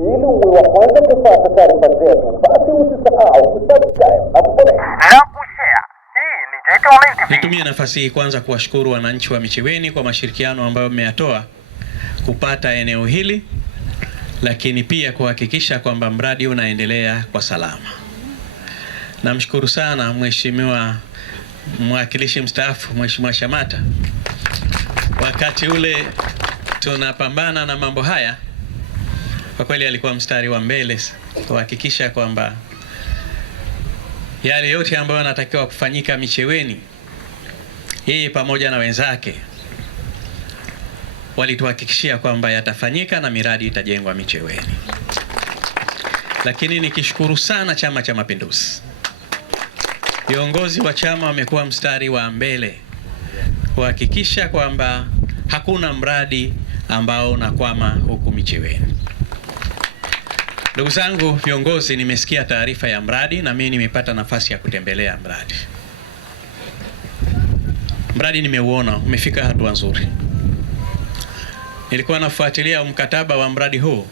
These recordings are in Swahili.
Ili uwe wa kwanza kupata taarifa zetu, basi usisahau kusubscribe na kushare. Hii ni JK Online TV. Nitumie nafasi hii kwanza kuwashukuru wananchi wa Micheweni kwa mashirikiano ambayo mmeyatoa kupata eneo hili, lakini pia kuhakikisha kwamba mradi unaendelea kwa salama. Namshukuru sana Mheshimiwa mwakilishi mstaafu Mheshimiwa Shamata. Wakati ule tunapambana na mambo haya, kwa kweli alikuwa mstari wa mbele kuhakikisha kwamba yale yote ambayo yanatakiwa kufanyika Micheweni, yeye pamoja na wenzake walituhakikishia kwamba yatafanyika na miradi itajengwa Micheweni. Lakini nikishukuru sana Chama cha Mapinduzi, viongozi wa chama wamekuwa mstari wa mbele kuhakikisha kwamba hakuna mradi ambao unakwama huku Micheweni. Ndugu zangu viongozi, nimesikia taarifa ya mradi na mimi nimepata nafasi ya kutembelea mradi. Mradi nimeuona umefika hatua nzuri. Nilikuwa nafuatilia mkataba wa mradi huu,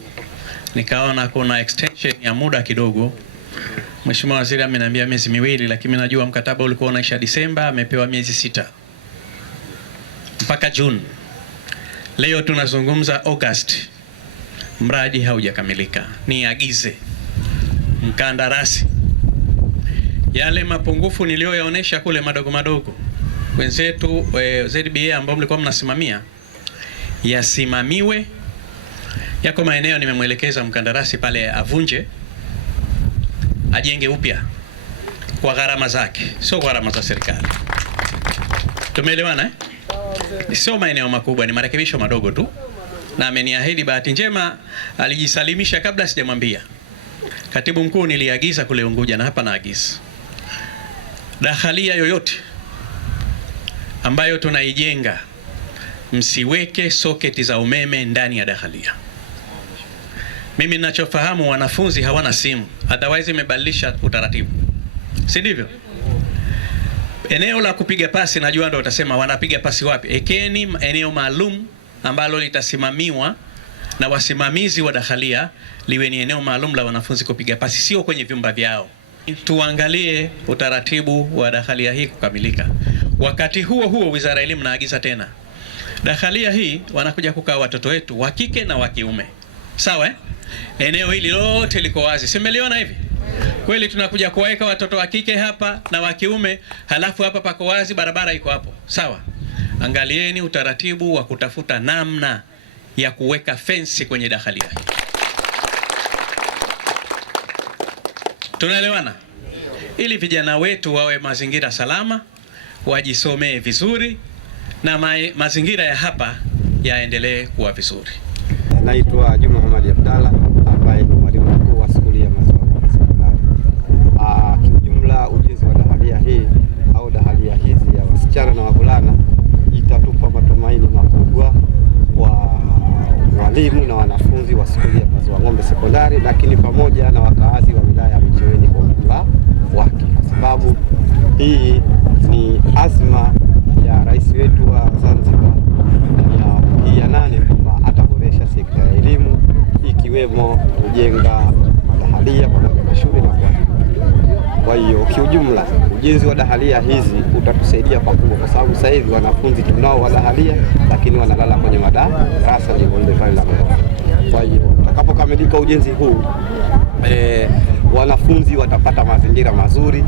nikaona kuna extension ya muda kidogo. Mheshimiwa Waziri ameniambia miezi 2, lakini najua mkataba ulikuwa unaisha Disemba, amepewa miezi 6 mpaka June. Leo tunazungumza August, mradi haujakamilika. Niagize mkandarasi yale mapungufu niliyoyaonesha kule madogo madogo, wenzetu ZBA ambao mlikuwa mnasimamia, yasimamiwe. Yako maeneo nimemwelekeza mkandarasi pale avunje, ajenge upya kwa gharama zake, sio gharama za serikali. Tumeelewana eh? Sio maeneo makubwa, ni marekebisho madogo tu. Na ameniahidi, bahati njema alijisalimisha kabla sijamwambia. Katibu mkuu niliagiza kule Unguja na hapa naagiza, dakhalia yoyote ambayo tunaijenga, msiweke soketi za umeme ndani ya dakhalia. Mimi ninachofahamu wanafunzi hawana simu, otherwise imebadilisha utaratibu, si ndivyo? Eneo la kupiga pasi najua ndio utasema wanapiga pasi wapi. Ekeni eneo maalum ambalo litasimamiwa na wasimamizi wa dakhalia, liwe ni eneo maalum la wanafunzi kupiga pasi, sio kwenye vyumba vyao. Tuangalie utaratibu wa dakhalia hii kukamilika. Wakati huo huo, Wizara ya Elimu naagiza tena, dakhalia hii wanakuja kukaa watoto wetu wa kike na wa kiume. Sawa eh? Eneo hili lote liko wazi. Simeliona hivi? Kweli tunakuja kuweka watoto wa kike hapa na wa kiume, halafu hapa pako wazi, barabara iko hapo. Sawa? Angalieni utaratibu wa kutafuta namna ya kuweka fence kwenye dakhalia hii. Tunaelewana? Ili vijana wetu wawe mazingira salama, wajisomee vizuri na mazingira ya hapa yaendelee kuwa vizuri. Naitwa Juma Hamadi Abdalla, ambaye ni mwalimu mkuu wa skuli ya Maziwa Ng'ombe Sekondari. Kiujumla, ujenzi wa dakhalia hii au dakhalia hizi ya wasichana na wavulana itatupa matumaini makubwa kwa walimu na wanafunzi wa skuli ya Maziwa Ng'ombe Sekondari, lakini pamoja na wakaazi wa wilaya ya Micheweni kwa ujumla wake, kwa sababu hii ni azma ya rais wetu wa Zanzibar ya 8 kwamba ataboresha sekta ya elimu, ikiwemo kujenga madakhalia pamoja na shule na vyuo. Kwa hiyo kiujumla, ujenzi wa dakhalia hizi utatusaidia pakubwa, kwa sababu sasa hivi wanafunzi tunao wa dakhalia lakini wanalala kwenye madarasa jengo pale la ghorofa. Kwa hiyo utakapokamilika ujenzi huu, wanafunzi watapata mazingira mazuri,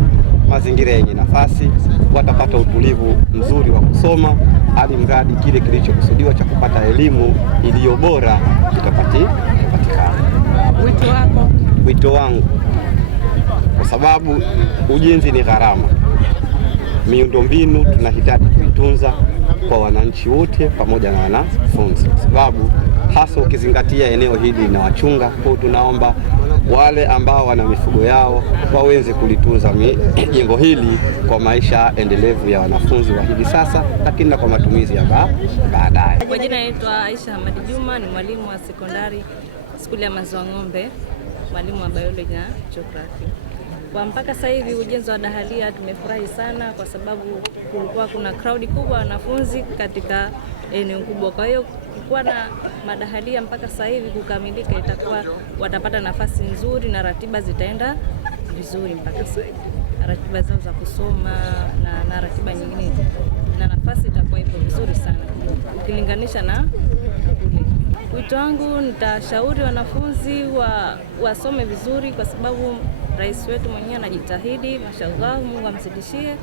mazingira yenye nafasi, watapata utulivu mzuri wa kusoma, hadi mradi kile kilichokusudiwa cha kupata elimu iliyo bora kitapatikana. Wito wako? Wito wangu, kwa sababu ujenzi ni gharama, miundombinu tunahitaji kuitunza kwa wananchi wote pamoja na wanafunzi, kwa sababu hasa ukizingatia eneo hili na wachunga. Kwa tunaomba wale ambao wana mifugo yao waweze kulitunza jengo hili kwa maisha endelevu ya wanafunzi wa hivi sasa, lakini na kwa matumizi ya baadaye. Kwa jina naitwa Aisha Hamadi Juma, ni mwalimu wa sekondari skuli ya Maziwa Ng'ombe, mwalimu wa biology na geography. Kwa mpaka sasa hivi ujenzi wa dahalia tumefurahi sana, kwa sababu kulikuwa kuna crowd kubwa wanafunzi katika eneo kubwa. Kwa hiyo kuwa na madahalia mpaka sasa hivi kukamilika, itakuwa watapata nafasi nzuri na ratiba zitaenda vizuri mpaka sasa hivi. Ratiba zao za kusoma na ratiba nyingine, na nafasi itakuwa ipo vizuri sana ukilinganisha na kule. Wito wangu, nitashauri wanafunzi wasome vizuri, kwa sababu rais wetu mwenyewe anajitahidi, mashallah, Mungu amzidishie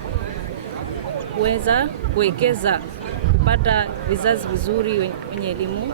kuweza kuwekeza kupata vizazi vizuri wenye elimu